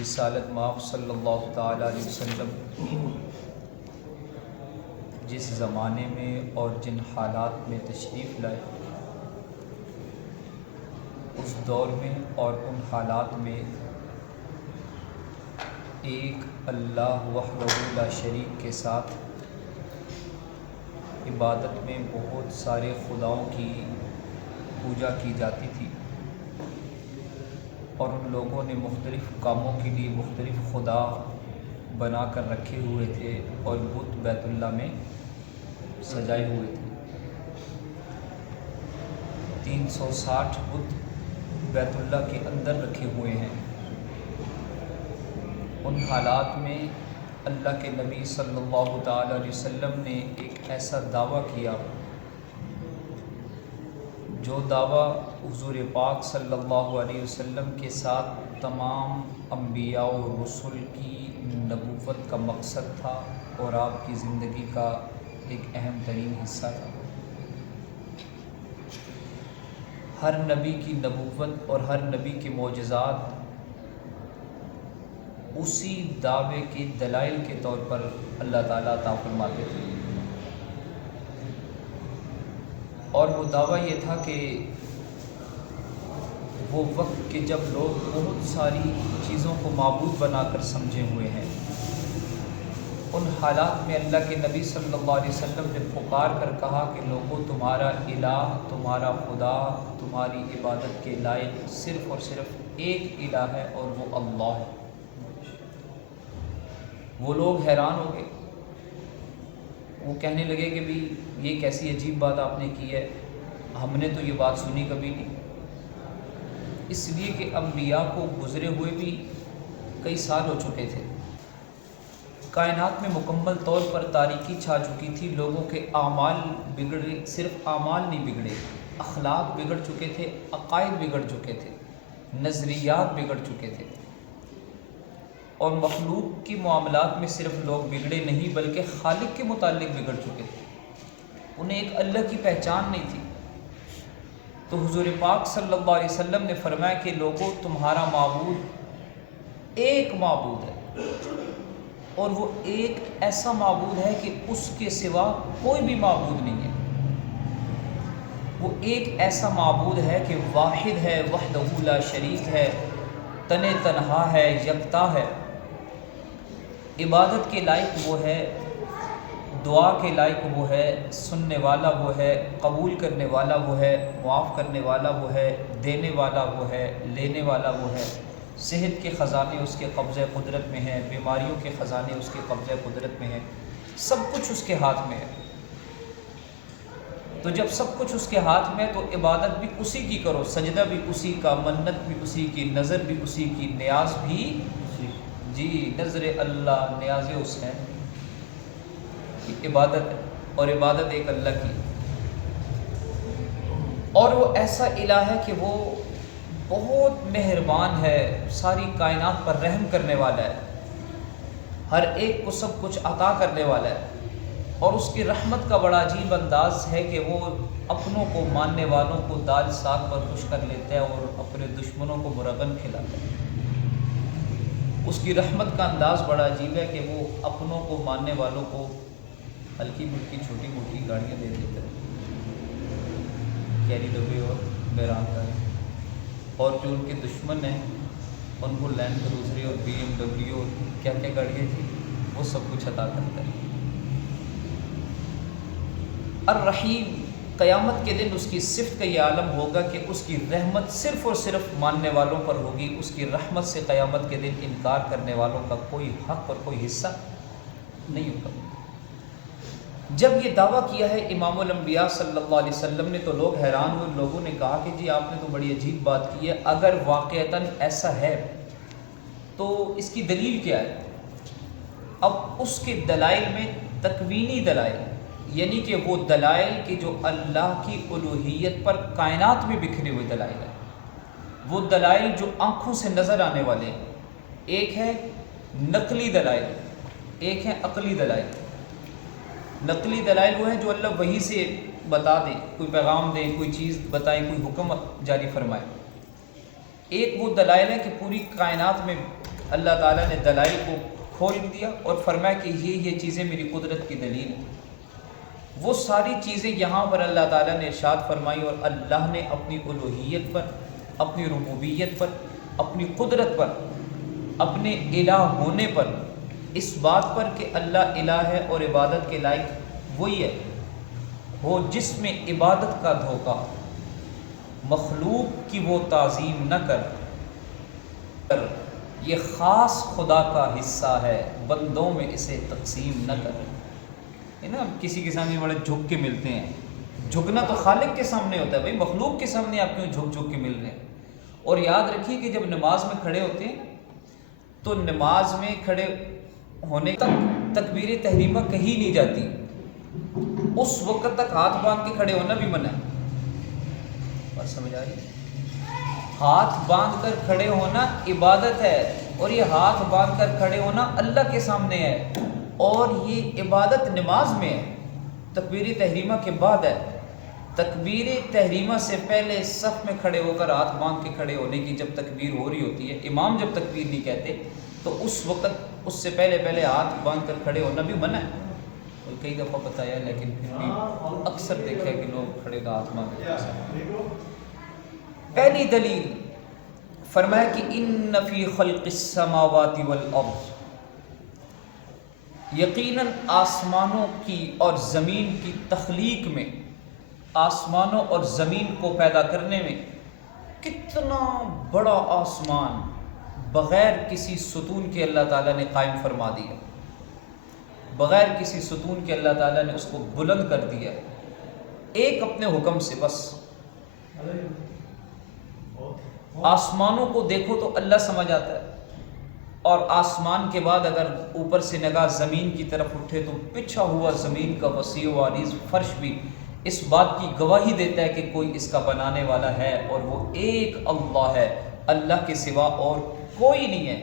رسالت مآب صلی اللہ تعالیٰ علیہ وسلم جس زمانے میں اور جن حالات میں تشریف لائے، اس دور میں اور ان حالات میں ایک اللہ وحدہ لا شریک کے ساتھ عبادت میں بہت سارے خداؤں کی پوجا کی جاتی تھی، اور ان لوگوں نے مختلف کاموں کے لیے مختلف خدا بنا کر رکھے ہوئے تھے اور بت بیت اللہ میں سجائے ہوئے تھے۔ 360 بت بیت اللہ کے اندر رکھے ہوئے ہیں۔ ان حالات میں اللہ کے نبی صلی اللہ تعالیٰ علیہ وسلم نے ایک ایسا دعویٰ کیا جو دعویٰ حضور پاک صلی اللہ علیہ وسلم کے ساتھ تمام انبیاء و رسل کی نبوت کا مقصد تھا اور آپ کی زندگی کا ایک اہم ترین حصہ تھا۔ ہر نبی کی نبوت اور ہر نبی کے معجزات اسی دعوے کے دلائل کے طور پر اللہ تعالیٰ عطا فرماتے تھے، اور وہ دعویٰ یہ تھا کہ وہ وقت کہ جب لوگ بہت ساری چیزوں کو معبود بنا کر سمجھے ہوئے ہیں، ان حالات میں اللہ کے نبی صلی اللہ علیہ وسلم نے پکار کر کہا کہ لوگوں، تمہارا الہ، تمہارا خدا، تمہاری عبادت کے لائق صرف اور صرف ایک الہ ہے، اور وہ اللہ ہے۔ وہ لوگ حیران ہو گئے، وہ کہنے لگے کہ بھی یہ کیسی عجیب بات آپ نے کی ہے، ہم نے تو یہ بات سنی کبھی نہیں۔ اس لیے کہ انبیاء کو گزرے ہوئے بھی کئی سال ہو چکے تھے، کائنات میں مکمل طور پر تاریکی چھا چکی تھی، لوگوں کے اعمال بگڑے، صرف اعمال نہیں بگڑے، اخلاق بگڑ چکے تھے، عقائد بگڑ چکے تھے، نظریات بگڑ چکے تھے، اور مخلوق کی معاملات میں صرف لوگ بگڑے نہیں بلکہ خالق کے متعلق بگڑ چکے تھے، انہیں ایک اللہ کی پہچان نہیں تھی۔ تو حضور پاک صلی اللہ علیہ وسلم نے فرمایا کہ لوگوں، تمہارا معبود ایک معبود ہے، اور وہ ایک ایسا معبود ہے کہ اس کے سوا کوئی بھی معبود نہیں ہے۔ وہ ایک ایسا معبود ہے کہ واحد ہے، وحدہ لا شریک ہے، تنہا ہے، یکتا ہے، عبادت کے لائق وہ ہے، دعا کے لائق وہ ہے، سننے والا وہ ہے، قبول کرنے والا وہ ہے، معاف کرنے والا وہ ہے، دینے والا وہ ہے، لینے والا وہ ہے، صحت کے خزانے اس کے قبضہ قدرت میں ہیں، بیماریوں کے خزانے اس کے قبضہ قدرت میں ہیں، سب کچھ اس کے ہاتھ میں ہے۔ تو جب سب کچھ اس کے ہاتھ میں، تو عبادت بھی اسی کی کرو، سجدہ بھی اسی کا، منت بھی اسی کی، نظر بھی اسی کی، نیاز بھی جی، نظر اللہ، نیاز حسین کی عبادت ہے، اور عبادت ایک اللہ کی، اور وہ ایسا الہ ہے کہ وہ بہت مہربان ہے، ساری کائنات پر رحم کرنے والا ہے، ہر ایک کو سب کچھ عطا کرنے والا ہے، اور اس کی رحمت کا بڑا عجیب انداز ہے کہ وہ اپنوں کو، ماننے والوں کو دال ساگ پر خوش کر لیتا ہے اور اپنے دشمنوں کو مرغن کھلاتا ہے۔ اس کی رحمت کا انداز بڑا عجیب ہے کہ وہ اپنوں کو، ماننے والوں کو ہلکی پھلکی چھوٹی موٹی گاڑیاں دے دیتا ہے، کیری ڈبے اور بیران کاریں، اور جو ان کے دشمن ہیں ان کو لینڈ کروزر اور BMW اور کیا کیا گاڑیاں تھیں، وہ سب کچھ عطا کرتا ہے۔ الرحیم، قیامت کے دن اس کی صفت کا یہ عالم ہوگا کہ اس کی رحمت صرف اور صرف ماننے والوں پر ہوگی، اس کی رحمت سے قیامت کے دن انکار کرنے والوں کا کوئی حق اور کوئی حصہ نہیں ہوگا۔ جب یہ دعویٰ کیا ہے امام الانبیاء صلی اللہ علیہ وسلم نے، تو لوگ حیران ہوئے، لوگوں نے کہا کہ جی آپ نے تو بڑی عجیب بات کی ہے، اگر واقعتاً ایسا ہے تو اس کی دلیل کیا ہے؟ اب اس کے دلائل میں تکوینی دلائل، یعنی کہ وہ دلائل کہ جو اللہ کی الوہیت پر کائنات میں بکھرے ہوئے دلائل ہیں، وہ دلائل جو آنکھوں سے نظر آنے والے ہیں، ایک ہے نقلی دلائل، ایک ہے عقلی دلائل۔ نقلی دلائل وہ ہیں جو اللہ وحی سے بتا دے، کوئی پیغام دے، کوئی چیز بتائیں، کوئی حکم جاری فرمائے۔ ایک وہ دلائل ہے کہ پوری کائنات میں اللہ تعالیٰ نے دلائل کو کھول دیا اور فرمایا کہ یہ چیزیں میری قدرت کی دلیل ہیں۔ وہ ساری چیزیں یہاں پر اللہ تعالیٰ نے ارشاد فرمائی، اور اللہ نے اپنی الوہیت پر، اپنی ربوبیت پر، اپنی قدرت پر، اپنے الہ ہونے پر، اس بات پر کہ اللہ الہ ہے اور عبادت کے لائق وہی ہے، وہ جس میں عبادت کا دھوکہ، مخلوق کی وہ تعظیم نہ کر، یہ خاص خدا کا حصہ ہے، بندوں میں اسے تقسیم نہ کر۔ ہے نا، کسی کے سامنے بڑے جھک کے ملتے ہیں، جھکنا تو خالق کے سامنے ہوتا ہے بھائی، مخلوق کے سامنے آپ کیوں جھک کے مل رہے ہیں؟ اور یاد رکھیے کہ جب نماز میں کھڑے ہوتے ہیں تو نماز میں کھڑے ہونے تک تکبیر تحریمہ کہی نہیں جاتی، اس وقت تک ہاتھ باندھ کے کھڑے ہونا بھی منع ہے۔ بات سمجھ آ رہی ہے؟ ہاتھ باندھ کر کھڑے ہونا عبادت ہے، اور یہ ہاتھ باندھ کر کھڑے ہونا اللہ کے سامنے ہے، اور یہ عبادت نماز میں ہے، تکبیر تحریمہ کے بعد ہے۔ تکبیر تحریمہ سے پہلے صف میں کھڑے ہو کر ہاتھ باندھ کے کھڑے ہونے کی جب تکبیر ہو رہی ہوتی ہے، امام جب تکبیر نہیں کہتے تو اس وقت اس سے پہلے ہاتھ باندھ کر کھڑے ہونا بھی منع ہے۔ کئی دفعہ بتایا لیکن پھر بھی اکثر دیکھا کہ لوگ کھڑے کا ہاتھ باندھ کر۔ پہلی دلیل فرمایا کہ ان فی خلق السماوات والارض، یقیناً آسمانوں کی اور زمین کی تخلیق میں، آسمانوں اور زمین کو پیدا کرنے میں، کتنا بڑا آسمان بغیر کسی ستون کے اللہ تعالیٰ نے قائم فرما دیا، بغیر کسی ستون کے اللہ تعالیٰ نے اس کو بلند کر دیا، ایک اپنے حکم سے بس۔ آسمانوں کو دیکھو تو اللہ سمجھ آتا ہے، اور آسمان کے بعد اگر اوپر سے نگاہ زمین کی طرف اٹھے تو بچھا ہوا زمین کا وسیع و عریض فرش بھی اس بات کی گواہی دیتا ہے کہ کوئی اس کا بنانے والا ہے، اور وہ ایک اللہ ہے، اللہ کے سوا اور کوئی نہیں ہے،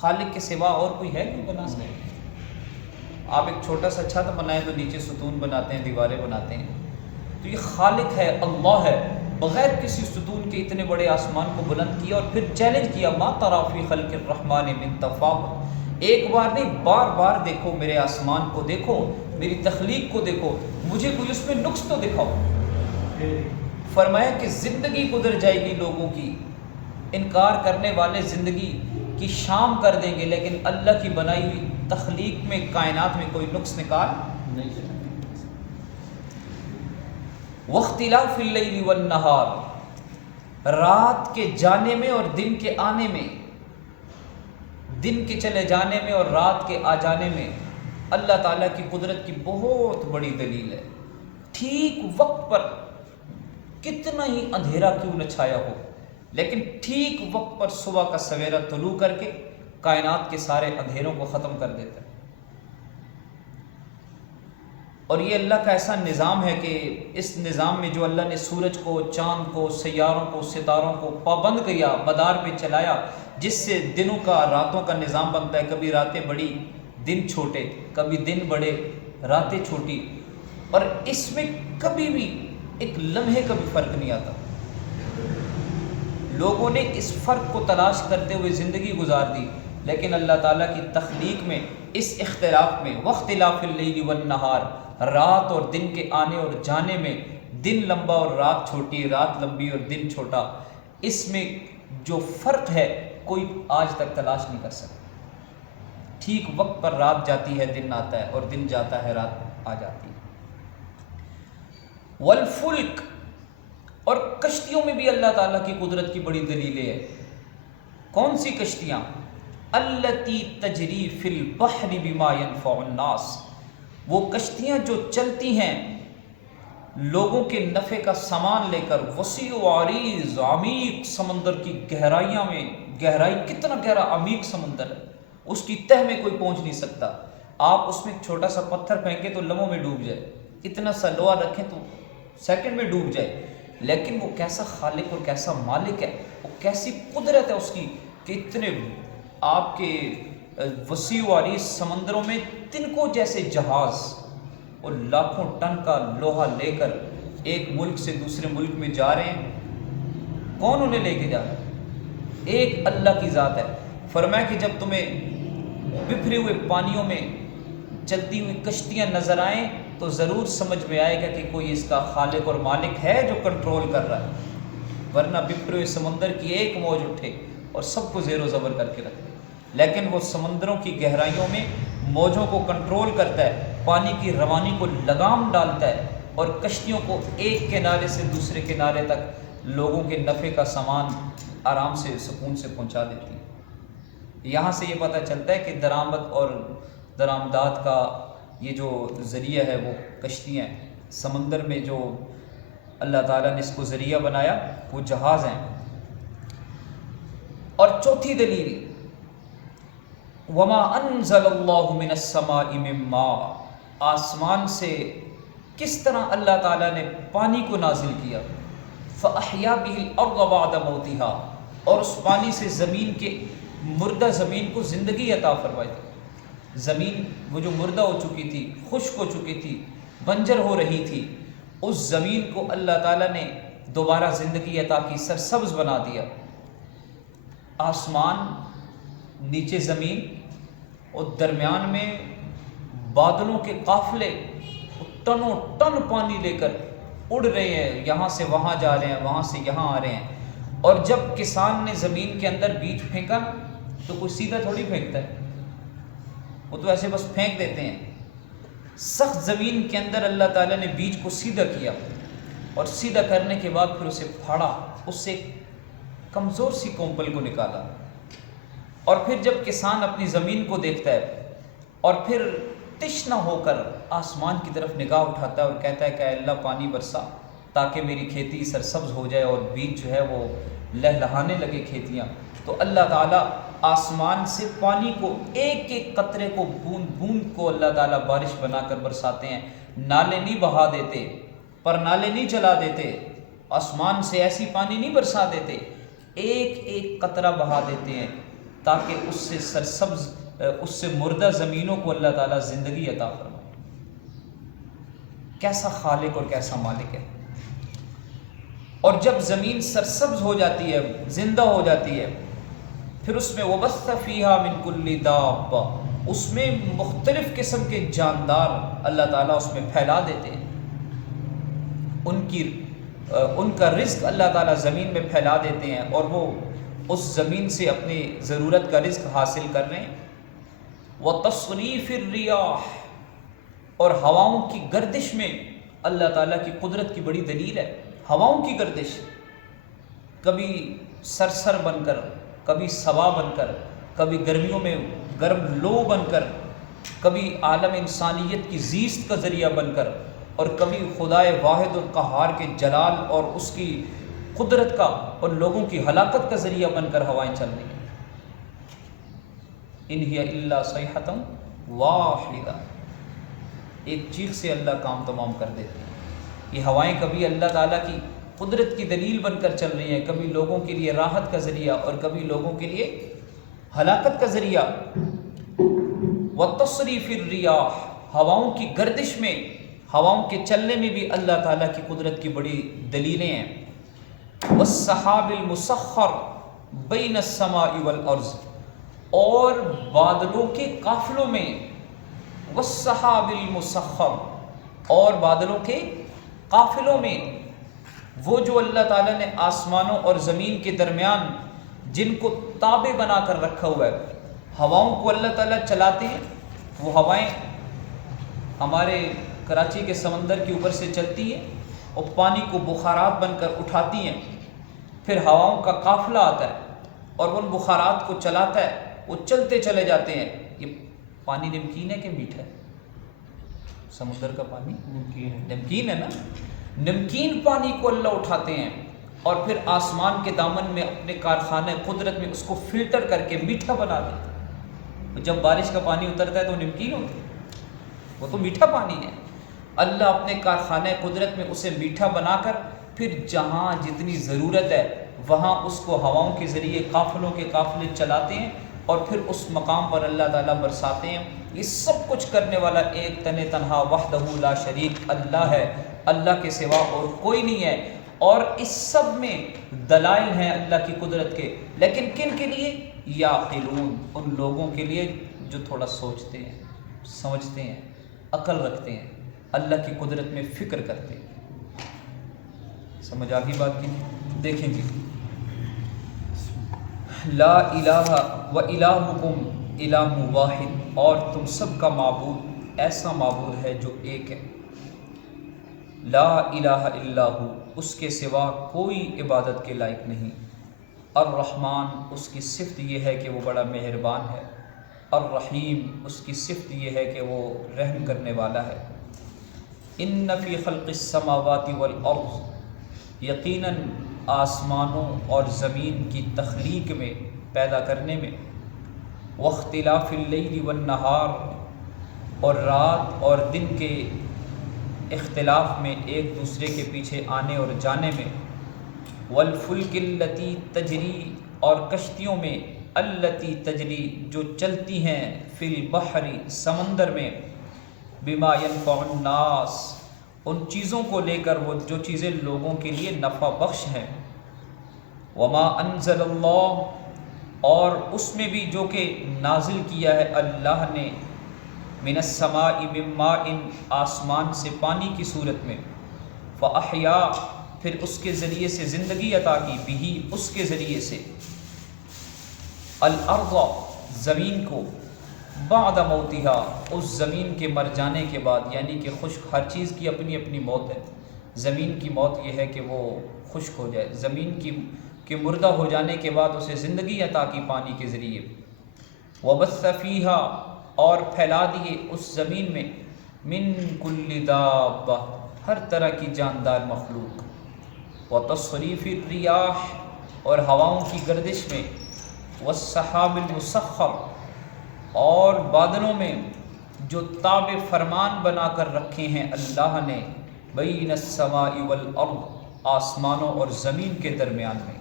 خالق کے سوا اور کوئی ہے نہیں بنا سکے۔ آپ ایک چھوٹا سا چھت بنائیں تو نیچے ستون بناتے ہیں، دیواریں بناتے ہیں، تو یہ خالق ہے، اللہ ہے، بغیر کسی ستون کے اتنے بڑے آسمان کو بلند کیا، اور پھر چیلنج کیا ما تری فی خلق الرحمن من تفاوت، ایک بار نہیں بار بار دیکھو میرے آسمان کو، دیکھو میری تخلیق کو، دیکھو مجھے کوئی اس میں نقص تو دکھاؤ۔ فرمایا کہ زندگی گزر جائے گی لوگوں کی، انکار کرنے والے زندگی کی شام کر دیں گے، لیکن اللہ کی بنائی ہوئی تخلیق میں، کائنات میں کوئی نقص نکال نہیں سکتے۔ واختلاف اللیل والنہار، رات کے جانے میں اور دن کے آنے میں، دن کے چلے جانے میں اور رات کے آ جانے میں اللہ تعالیٰ کی قدرت کی بہت بڑی دلیل ہے۔ ٹھیک وقت پر کتنا ہی اندھیرا کیوں نہ چھایا ہو، لیکن ٹھیک وقت پر صبح کا سویرا طلوع کر کے کائنات کے سارے اندھیروں کو ختم کر دیتا ہے۔ اور یہ اللہ کا ایسا نظام ہے کہ اس نظام میں جو اللہ نے سورج کو، چاند کو، سیاروں کو، ستاروں کو پابند کیا، مدار پہ چلایا، جس سے دنوں کا، راتوں کا نظام بنتا ہے، کبھی راتیں بڑی دن چھوٹے، کبھی دن بڑے راتیں چھوٹی، اور اس میں کبھی بھی ایک لمحے کا بھی فرق نہیں آتا۔ لوگوں نے اس فرق کو تلاش کرتے ہوئے زندگی گزار دی، لیکن اللہ تعالیٰ کی تخلیق میں، اس اختلاف میں، واختلاف اللیل والنہار، رات اور دن کے آنے اور جانے میں، دن لمبا اور رات چھوٹی، رات لمبی اور دن چھوٹا، اس میں جو فرق ہے کوئی آج تک تلاش نہیں کر سکتا۔ ٹھیک وقت پر رات جاتی ہے، دن آتا ہے، اور دن جاتا ہے، رات آ جاتی ہے۔ والفلک، اور کشتیوں میں بھی اللہ تعالیٰ کی قدرت کی بڑی دلیلیں ہیں۔ کون سی کشتیاں؟ التی تجری فی البحر بما ینفع الناس، وہ کشتیاں جو چلتی ہیں لوگوں کے نفع کا سامان لے کر، وسیع و عریض عمیق سمندر کی گہرائیاں میں، گہرائی کتنا گہرا عمیق سمندر ہے، اس کی تہ میں کوئی پہنچ نہیں سکتا۔ آپ اس میں چھوٹا سا پتھر پھینکیں تو لمحوں میں ڈوب جائے، اتنا سا لوہا رکھیں تو سیکنڈ میں ڈوب جائے، لیکن وہ کیسا خالق اور کیسا مالک ہے، وہ کیسی قدرت ہے اس کی کہ اتنے آپ کے وسیع و عریض سمندروں میں تنکوں جیسے جہاز اور لاکھوں ٹن کا لوہا لے کر ایک ملک سے دوسرے ملک میں جا رہے ہیں۔ کون انہیں لے کے جا رہا ہے؟ ایک اللہ کی ذات ہے۔ فرمایا کہ جب تمہیں بکھرے ہوئے پانیوں میں چلتی ہوئی کشتیاں نظر آئیں تو ضرور سمجھ میں آئے گا کہ کوئی اس کا خالق اور مالک ہے جو کنٹرول کر رہا ہے، ورنہ بکھرے ہوئے سمندر کی ایک موج اٹھے اور سب کو زیر و زبر کر کے رکھ دے، لیکن وہ سمندروں کی گہرائیوں میں موجوں کو کنٹرول کرتا ہے، پانی کی روانی کو لگام ڈالتا ہے اور کشتیوں کو ایک کنارے سے دوسرے کنارے تک لوگوں کے نفع کا سامان آرام سے سکون سے پہنچا دیتی ہے۔ یہاں سے یہ پتہ چلتا ہے کہ درآمد اور درآمدات کا یہ جو ذریعہ ہے وہ کشتیاں ہیں، سمندر میں جو اللہ تعالیٰ نے اس کو ذریعہ بنایا وہ جہاز ہیں۔ اور چوتھی دلیل، وما انزل اللہ من السماء من ماء، آسمان سے کس طرح اللہ تعالیٰ نے پانی کو نازل کیا، فاحیا به الارض بعد موتها، اور اس پانی سے زمین کے مردہ زمین کو زندگی عطا فرمائی تھی۔ زمین وہ جو مردہ ہو چکی تھی، خشک ہو چکی تھی، بنجر ہو رہی تھی، اس زمین کو اللہ تعالیٰ نے دوبارہ زندگی عطا کی، سرسبز بنا دیا۔ آسمان، نیچے زمین اور درمیان میں بادلوں کے قافلے ٹنوں ٹن پانی لے کر اڑ رہے ہیں، یہاں سے وہاں جا رہے ہیں، وہاں سے یہاں آ رہے ہیں۔ اور جب کسان نے زمین کے اندر بیج پھینکا تو کوئی سیدھا تھوڑی پھینکتا ہے، وہ تو ایسے بس پھینک دیتے ہیں۔ سخت زمین کے اندر اللہ تعالیٰ نے بیج کو سیدھا کیا اور سیدھا کرنے کے بعد پھر اسے پھاڑا، اس سے کمزور سی کونپل کو نکالا، اور پھر جب کسان اپنی زمین کو دیکھتا ہے اور پھر تشنہ ہو کر آسمان کی طرف نگاہ اٹھاتا ہے اور کہتا ہے کہ اے اللہ پانی برسا تاکہ میری کھیتی سرسبز ہو جائے اور بیج جو ہے وہ لہلہانے لگے کھیتیاں، تو اللہ تعالیٰ آسمان سے پانی کو ایک ایک قطرے کو بوند بوند کو اللہ تعالیٰ بارش بنا کر برساتے ہیں۔ نالے نہیں بہا دیتے، پر نالے نہیں چلا دیتے، آسمان سے ایسی پانی نہیں برسا دیتے، ایک ایک قطرہ بہا دیتے ہیں تاکہ اس سے سرسبز، اس سے مردہ زمینوں کو اللہ تعالیٰ زندگی عطا فرمائے۔ کیسا خالق اور کیسا مالک ہے۔ اور جب زمین سرسبز ہو جاتی ہے، زندہ ہو جاتی ہے، پھر اس میں وَبَثَّ فِيهَا مِن كُلِّ دَابَّةٍ، اس میں مختلف قسم کے جاندار اللہ تعالیٰ اس میں پھیلا دیتے ہیں، ان کا رزق اللہ تعالیٰ زمین میں پھیلا دیتے ہیں اور وہ اس زمین سے اپنی ضرورت کا رزق حاصل کر رہے ہیں۔ وَتَصْرِيفِ الرِّيَاحِ، اور ہواؤں کی گردش میں اللہ تعالیٰ کی قدرت کی بڑی دلیل ہے۔ ہواؤں کی گردش، کبھی سرسر بن کر، کبھی صبا بن کر، کبھی گرمیوں میں گرم لو بن کر، کبھی عالم انسانیت کی زیست کا ذریعہ بن کر، اور کبھی خدائے واحد القہار کے جلال اور اس کی قدرت کا اور لوگوں کی ہلاکت کا ذریعہ بن کر ہوائیں چل رہی ہیں۔ ان ہی الا صیحۃ واحدہ، ایک چیخ سے اللہ کام تمام کر دیتے ہیں۔ یہ ہوائیں کبھی اللہ تعالیٰ کی قدرت کی دلیل بن کر چل رہی ہیں، کبھی لوگوں کے لیے راحت کا ذریعہ اور کبھی لوگوں کے لیے ہلاکت کا ذریعہ۔ وَتَصْرِيفِ الرِّيَاحِ، ہواؤں کی گردش میں، ہواؤں کے چلنے میں بھی اللہ تعالیٰ کی قدرت کی بڑی دلیلیں ہیں۔ وَالسَّحَابِ الْمُسَخَّرِ بَيْنَ السَّمَاءِ وَالْأَرْضِ، اور بادلوں کے قافلوں میں، وَالسَّحَابِ الْمُسَخَّرِ، اور بادلوں کے قافلوں میں، وہ جو اللہ تعالیٰ نے آسمانوں اور زمین کے درمیان جن کو تابع بنا کر رکھا ہوا ہے، ہواؤں کو اللہ تعالیٰ چلاتے ہیں۔ وہ ہوائیں ہمارے کراچی کے سمندر کے اوپر سے چلتی ہیں اور پانی کو بخارات بن کر اٹھاتی ہیں، پھر ہواؤں کا قافلہ آتا ہے اور ان بخارات کو چلاتا ہے، وہ چلتے چلے جاتے ہیں۔ یہ پانی نمکین ہے کہ میٹھا ہے؟ سمندر کا پانی نمکین ہے نا؟ نمکین پانی کو اللہ اٹھاتے ہیں اور پھر آسمان کے دامن میں اپنے کارخانے قدرت میں اس کو فلٹر کر کے میٹھا بنا دیتے ہیں۔ جب بارش کا پانی اترتا ہے تو نمکین ہوتا ہے، وہ تو میٹھا پانی ہے۔ اللہ اپنے کارخانے قدرت میں اسے میٹھا بنا کر پھر جہاں جتنی ضرورت ہے وہاں اس کو ہواؤں کے ذریعے قافلوں کے قافلے چلاتے ہیں اور پھر اس مقام پر اللہ تعالیٰ برساتے ہیں۔ یہ سب کچھ کرنے والا ایک تن تنہا وحدہ لا شریک اللہ ہے، اللہ کے سوا اور کوئی نہیں ہے۔ اور اس سب میں دلائل ہیں اللہ کی قدرت کے، لیکن کن کے لیے؟ یعقلون، ان لوگوں کے لیے جو تھوڑا سوچتے ہیں، سمجھتے ہیں، عقل رکھتے ہیں، اللہ کی قدرت میں فکر کرتے ہیں۔ سمجھ آ گئی بات کی؟ دیکھیں گے، لا الہ و الہکم الہ واحد، اور تم سب کا معبود ایسا معبود ہے جو ایک ہے، لا الہ الا ہو، اس کے سوا کوئی عبادت کے لائق نہیں، الرحمن، اس کی صفت یہ ہے کہ وہ بڑا مہربان ہے، الرحیم، اس کی صفت یہ ہے کہ وہ رحم کرنے والا ہے، ان فی خلق السماوات والارض، یقیناً آسمانوں اور زمین کی تخلیق میں، پیدا کرنے میں، واختلاف اللیل والنہار، اور رات اور دن کے اختلاف میں، ایک دوسرے کے پیچھے آنے اور جانے میں، والفلک التی تجری، اور کشتیوں میں، التی تجری، جو چلتی ہیں، فی البحر، سمندر میں، بما ینفع الناس، ان چیزوں کو لے کر وہ جو چیزیں لوگوں کے لیے نفع بخش ہیں، وما انزل اللہ، اور اس میں بھی جو کہ نازل کیا ہے اللہ نے، من السماء من ماء، آسمان سے پانی کی صورت میں، فاحیا، پھر اس کے ذریعے سے زندگی عطا کی، بھی اس کے ذریعے سے، الارض، زمین کو، بعد موتها، اس زمین کے مر جانے کے بعد، یعنی کہ خشک، ہر چیز کی اپنی اپنی موت ہے، زمین کی موت یہ ہے کہ وہ خشک ہو جائے، زمین کی مردہ ہو جانے کے بعد اسے زندگی عطا کی پانی کے ذریعے، وبث فیها، اور پھیلا دیے اس زمین میں، من کل دابہ، ہر طرح کی جاندار مخلوق، وتصریف الریاح، اور ہواؤں کی گردش میں، والسحاب المسخر، اور بادلوں میں جو تابع فرمان بنا کر رکھے ہیں اللہ نے، بین السماء والارض، آسمانوں اور زمین کے درمیان میں،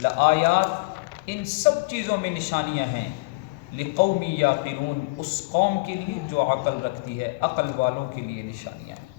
لآیات، ان سب چیزوں میں نشانیاں ہیں، لقوم یعقلون، اس قوم کے لیے جو عقل رکھتی ہے، عقل والوں کے لیے نشانیاں ہیں۔